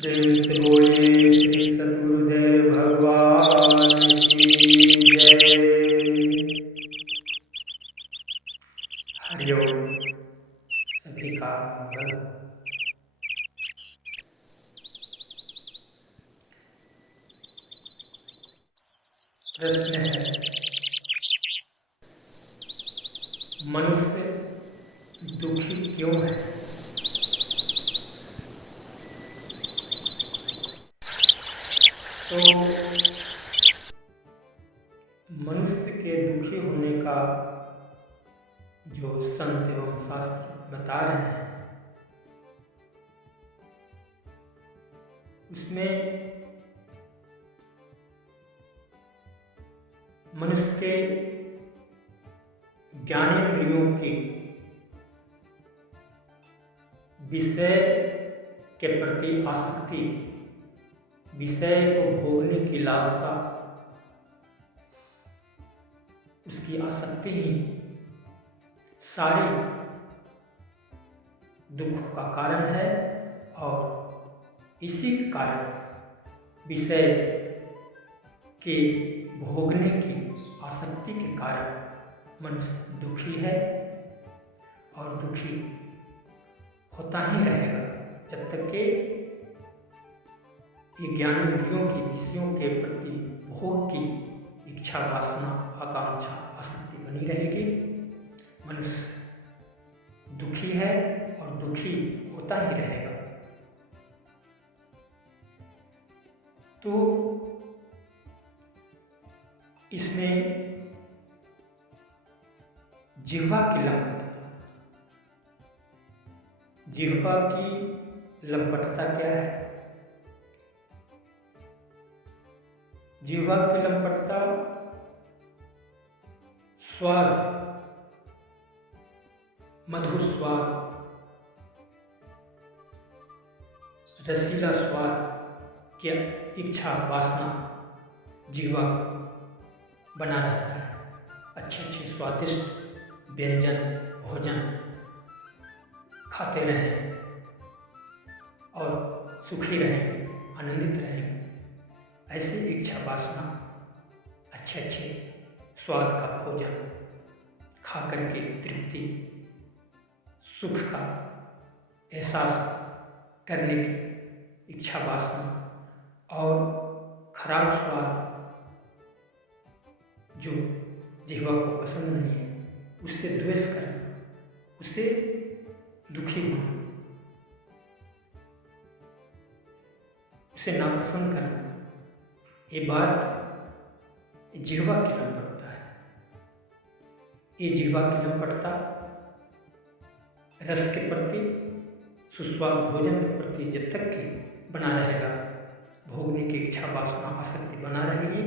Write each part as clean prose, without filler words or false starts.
प्रेम से बोलिए श्री सद्गुरुदेव भगवान की जय। हरिओम। सभी का मंगल हो। प्रश्न है, मनुष्य दुखी क्यों है? तो मनुष्य के दुखी होने का जो संत एवं शास्त्र बता रहे हैं, उसमें मनुष्य के ज्ञानेंद्रियों की विषय के प्रति आसक्ति, विषय को भोगने की लालसा, उसकी आसक्ति ही सारे दुख का कारण है। और इसी के कारण विषय के भोगने की आसक्ति के कारण मनुष्य दुखी है और दुखी होता ही रहेगा जब तक के ये ज्ञानेंद्रियों की विषयों के प्रति भोग की इच्छा, वासना, आकांक्षा, आसक्ति बनी रहेगी। मनुष्य दुखी है और दुखी होता ही रहेगा। तो इसमें जिह्वा की लंपटता, जिह्वा की लंपटता क्या है? जिह्वा की लंपटता स्वाद, मधुर स्वाद, रसीला स्वाद की इच्छा, वासना जिह्वा बना रहता है। अच्छे अच्छे स्वादिष्ट व्यंजन, भोजन खाते रहें और सुखी रहेंगे, आनंदित रहेंगे। ऐसी इच्छा, वासना, अच्छे अच्छे स्वाद का भोजन खा करके तृप्ति, सुख का एहसास करने की इच्छा, वासना और खराब स्वाद जो जिह्वा को पसंद नहीं है, उससे द्वेष करना, उससे दुखी होना, उसे नापसंद करना, ये बात जिह्वा की लंपटता है। ये जिह्वा की लंपटता रस के प्रति, सुस्वाद भोजन के प्रति जब तक कि बना रहेगा, भोगने की इच्छा, वासना, आसक्ति बना रहेगी,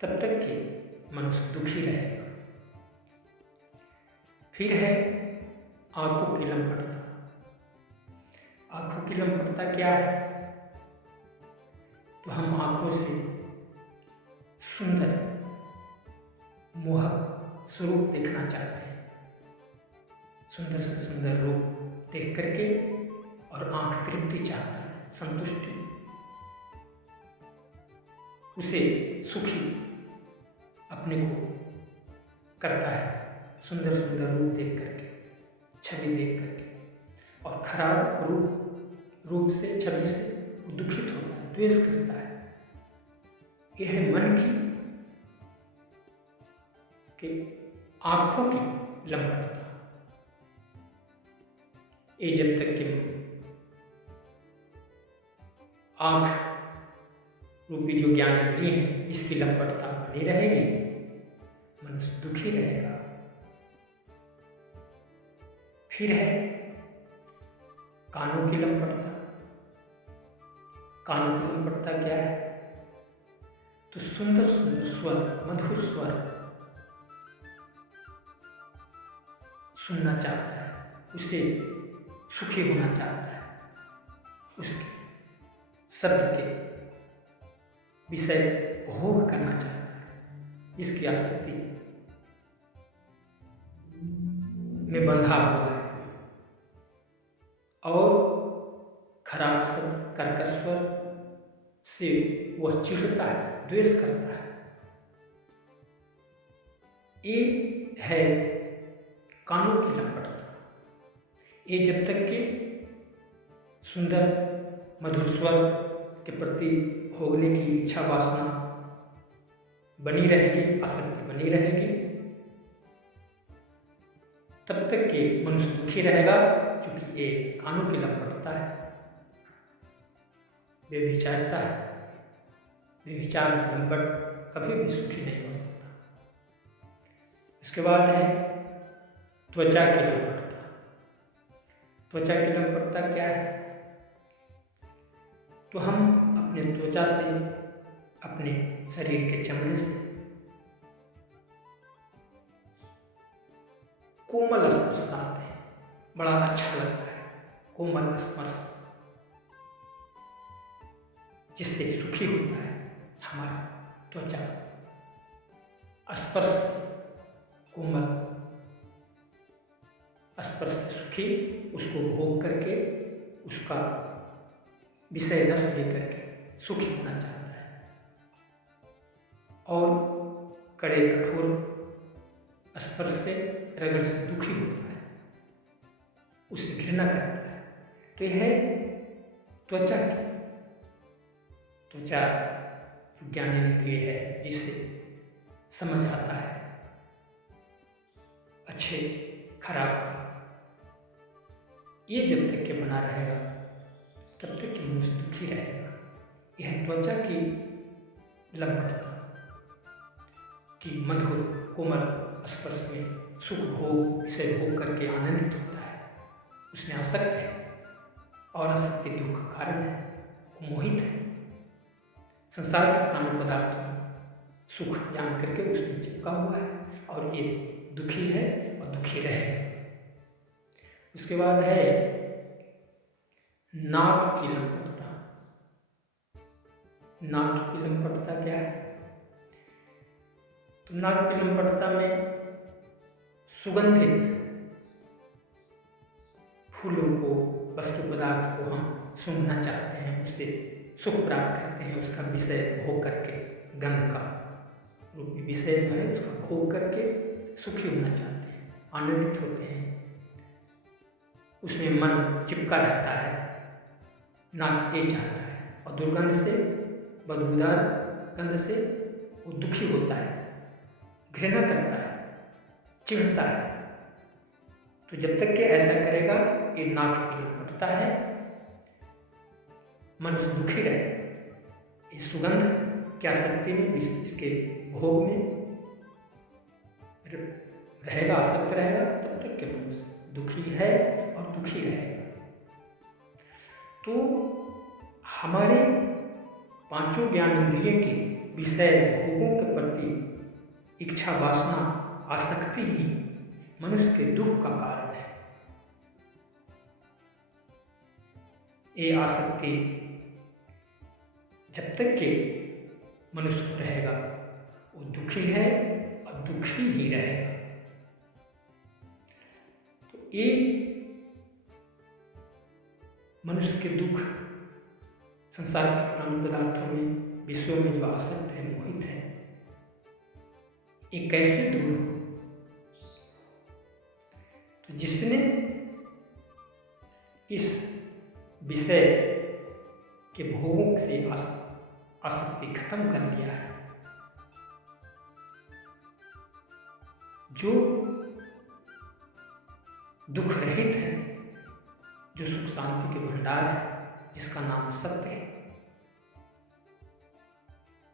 तब तक कि मनुष्य दुखी रहेगा। फिर है आंखों की लंपटता। आंखों की लंपटता क्या है? तो हम आंखों से सुंदर, मोहक स्वरूप देखना चाहते हैं। सुंदर से सुंदर रूप देख करके और आंख तृप्ति चाहता है, संतुष्टि, उसे सुखी अपने को करता है सुंदर सुंदर रूप देख करके, छवि देख करके। और खराब रूप से, छवि से वो दुखित होता है, द्वेष करता है। यह है मन की आंखों की लंपटता। ये जब तक कि आंख रूपी जो ज्ञानेंद्रिय है, इसकी लंपटता बनी रहेगी, मनुष्य दुखी रहेगा। फिर है कानों की लंपटता। कानों की लंपटता क्या है? तो सुंदर सुंदर स्वर, मधुर स्वर सुनना चाहता है, उससे सुखी होना चाहता है, उसके शब्द के विषय भोग करना चाहता है। इसकी आसक्ति में बंधा हुआ है। और खराब शब्द, कर्कश स्वर से वह चिढ़ता है, द्वेष करता है। ये है कानों की लंपटता। ये जब तक के सुंदर मधुर स्वर के प्रति भोगने की इच्छा वासना बनी रहेगी, आसक्ति बनी रहेगी, तब तक के मनुष्य दुखी रहेगा, क्योंकि ये कानों की लंपटता है, व्यभिचारिता है। व्यभिचार लंपट कभी भी सुखी नहीं हो सकता। इसके बाद है त्वचा की लंपटता। त्वचा की लंपटता क्या है? तो हम अपने त्वचा से, अपने शरीर के चमड़े से कोमल स्पर्श आते हैं, बड़ा अच्छा लगता है कोमल स्पर्श, जिससे सुखी होता है हमारा त्वचा। स्पर्श, कोमल स्पर्श से सुखी, उसको भोग करके, उसका विषय रस लेकर के सुखी होना चाहता है। और कड़े कठोर स्पर्श से, रगड़ से दुखी होता है, उसे घृणा करता है। तो यह है त्वचा की। त्वचा ज्ञानेंद्रिय है, जिसे समझ आता है अच्छे खराब का। ये जब तक के बना रहेगा, तब तक कि मनुष्य दुखी रहेगा। यह त्वचा की लंपटता कि मधुर कोमल स्पर्श में सुख भोग, विषय भोग करके आनंदित होता है, उसमें आसक्त है, और आसक्ति दुख का कारण है, वो मोहित है। संसार के प्राणी पदार्थों में सुख जान करके उसमें चिपका हुआ है, और ये दुखी है और दुखी रहेगा। उसके बाद है नाक की लंपटता। नाक की लंपटता क्या है? तो नाक की लंपटता में सुगंधित फूलों को, वस्तु पदार्थ को हम सूंघना चाहते हैं, उससे सुख प्राप्त करते हैं, उसका विषय भोग करके, गंध का रूपी विषय जो है उसका भोग करके सुखी होना चाहते हैं, आनंदित होते हैं, उसमें मन चिपका रहता है, नाक ये चाहता है। और दुर्गंध से, बदबूदार गंध से वो दुखी होता है, घृणा करता है, चिढ़ता है। तो जब तक कि ऐसा करेगा, ये नाक की लंपटता है, मनुष्य दुखी रहे। इस सुगंध की आसक्ति में, इसके भोग में रहेगा, आसक्त रहेगा, तब तक के मनुष्य दुखी है और दुखी रहेगा। तो हमारे पांचों ज्ञानेंद्रिय के विषय भोगों के प्रति इच्छा, वासना, आसक्ति ही मनुष्य के दुख का कारण है। ये आसक्ति जब तक के मनुष्य को रहेगा, वो दुखी है और दुखी ही रहेगा। तो ये मनुष्य के दुख, संसार के प्राणी पदार्थों में, विषयों में जो आसक्त है, मोहित है, ये कैसे दूर हो? तो जिसने इस विषय के भोगों से आसक्ति खत्म कर लिया है, जो दुख रहित है, जो सुख शांति के भंडार है, जिसका नाम सत्य है,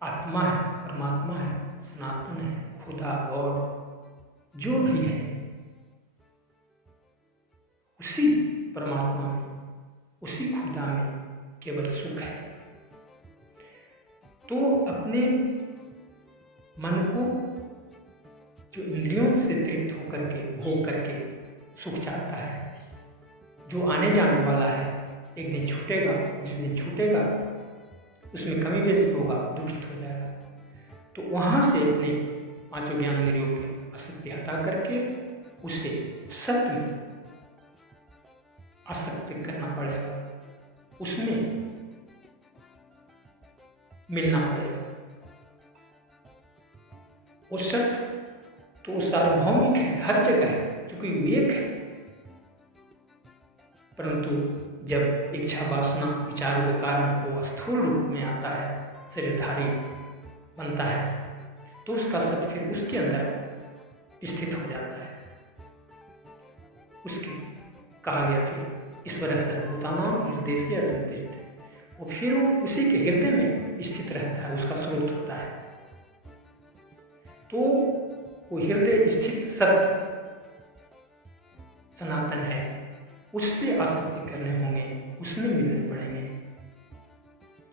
आत्मा है, परमात्मा है, सनातन है, खुदा, गॉड, जो भी है, उसी परमात्मा में, उसी खुदा में केवल सुख है। तो अपने मन को जो इंद्रियों से तृप्त होकर के, भोग करके सुख चाहता है, जो आने जाने वाला है, एक दिन छूटेगा, जिस दिन छूटेगा उसमें कमी बेसी होगा, दुखित हो जाएगा। तो वहाँ से अपने पांचों ज्ञानेंद्रियों की आसक्ति हटा करके उसे सत्य में आसक्ति करना पड़ेगा। उसमें मिलना पड़ेगा। वो सत्य तो सार्वभौमिक है, हर जगह है, चूंकि विवेक है। परंतु जब इच्छा वासना विचारों के कारण वो स्थूल रूप में आता है, शरीरधारी बनता है, तो उसका सत्य फिर उसके अंदर स्थित हो जाता है। उसके कहा गया फिर ईश्वर सर्वभूतानां हृदय से अतिष्ठते, वो फिर वो उसी के हृदय में स्थित रहता है, उसका स्रोत होता है। तो वो हृदय स्थित सत्य सनातन है, उससे आसक्ति करने होंगे, उसमें मिलने पड़ेंगे।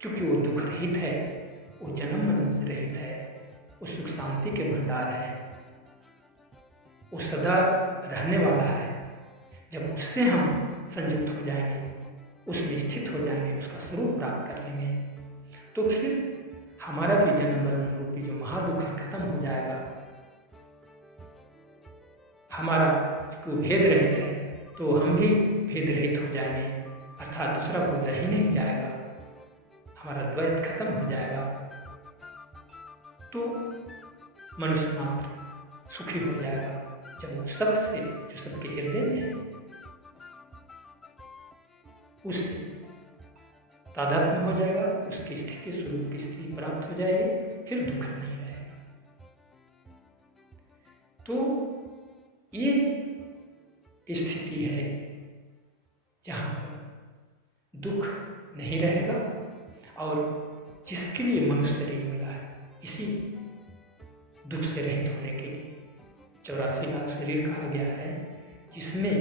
क्योंकि वो दुख रहित है, वो जन्म मरण से रहित है, वो सुख शांति के भंडार है, वो सदा रहने वाला है। जब उससे हम संयुक्त हो जाएंगे, उसमें स्थित हो जाएंगे, उसका स्वरूप प्राप्त कर लेंगे, तो फिर हमारा भी जन्म मरण रूपी जो महादुख है खत्म हो जाएगा। हमारा जो भेद रहित है, तो हम भी भेद रहित हो जाएंगे, अर्थात दूसरा कोई रह ही नहीं जाएगा, हमारा द्वैत खत्म हो जाएगा। तो मनुष्य मात्र सुखी हो जाएगा जब वो सत्य से, जो सबके हृदय में है, उस तादात्म्य हो जाएगा, उसकी स्थिति स्वरूप की स्थिति प्राप्त हो जाएगी, फिर दुख नहीं रहेगा। तो ये स्थिति है जहाँ पर दुख नहीं रहेगा, और जिसके लिए मनुष्य शरीर मिला है, इसी दुख से रहित होने के लिए 84 लाख शरीर कहा गया है, जिसमें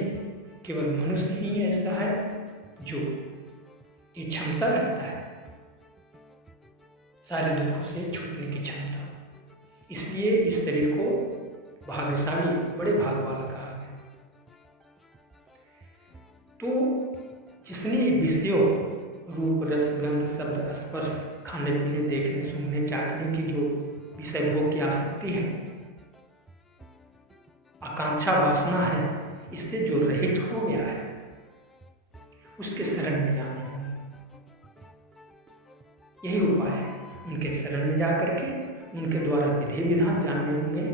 केवल मनुष्य ही ऐसा है जो ये क्षमता रखता है सारे दुखों से छूटने की क्षमता। इसलिए इस शरीर को भाग्यशाली, बड़े भाग वाला कहा गया। तो जिसने विषयों रूप रस गंध शब्द स्पर्श, खाने पीने देखने सूंघने चाटने की जो विषय भोग की आसक्ति है, आकांक्षा वासना है, इससे जो रहित हो गया है, उसके शरण में जाने होंगे। यही उपाय है, उनके शरण में जा करके उनके द्वारा विधि विधान जानने होंगे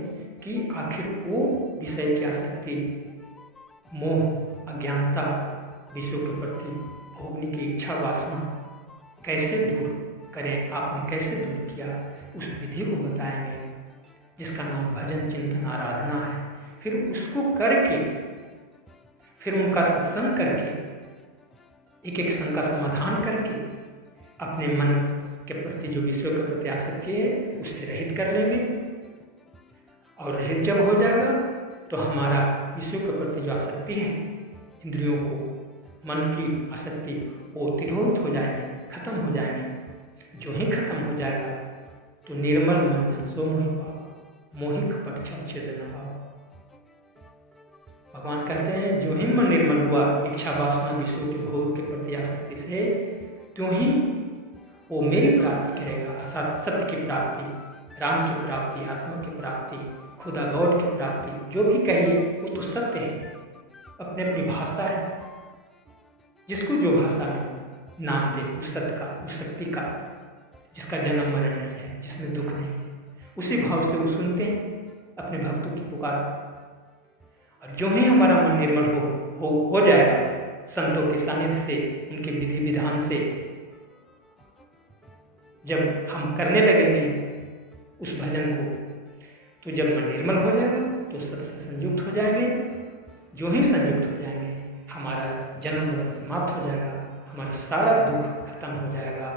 कि आखिर वो विषय की आसक्ति, मोह, अज्ञानता, विषयों के प्रति भोगने की इच्छा वासना कैसे दूर करें, आपने कैसे दूर किया, उस विधि को बताएंगे, जिसका नाम भजन चिंतन आराधना है। फिर उसको करके, फिर उनका सत्संग करके, एक एक संग का समाधान करके, अपने मन के प्रति जो विषयों के प्रति आसक्ति है उसे रहित कर लेंगे। और रहित जब हो जाएगा तो हमारा विषयों के प्रति जो आसक्ति है, इंद्रियों को, मन की आसक्ति, वो तिरोहित हो जाएंगे, खत्म हो जाएंगे। जो ही खत्म हो जाएगा तो निर्मल मन सो मोहि पावा, मोहि कपट छेद न पावा। भगवान कहते हैं जो ही मन निर्मल हुआ इच्छा वासना विषयों के भोग के प्रति आसक्ति से, त्यों ही वो मेरी प्राप्ति करेगा, अर्थात सत्य की प्राप्ति, राम की प्राप्ति, आत्मा की प्राप्ति, खुदा गॉड की प्राप्ति, जो भी कहिए वो तो सत्य है, अपने अपनी भाषा है। जिसको जो भाषा में नाम दे उस सत्य का, उस शक्ति का, जिसका जन्म मरण नहीं है, जिसमें दुख नहीं है, उसी भाव से वो सुनते हैं अपने भक्तों की पुकार। और जो ही हमारा मन निर्मल हो जाएगा संतों के सानिध्य से, उनके विधि विधान से, जब हम करने लगेंगे उस भजन को, तो जब मन निर्मल हो जाएगा तो सत्य से संयुक्त हो जाएंगे। जो ही संयुक्त हो जाएंगे हमारा जन्म मरण समाप्त हो जाएगा, हमारा सारा दुख खत्म हो जाएगा,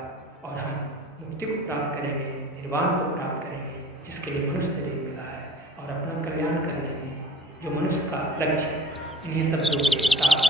और हम मुक्ति को प्राप्त करेंगे, निर्वाण को प्राप्त करेंगे, जिसके लिए मनुष्य शरीर मिला है, और अपना कल्याण कर लेंगे, जो मनुष्य का लक्ष्य इन्हीं शब्दों के साथ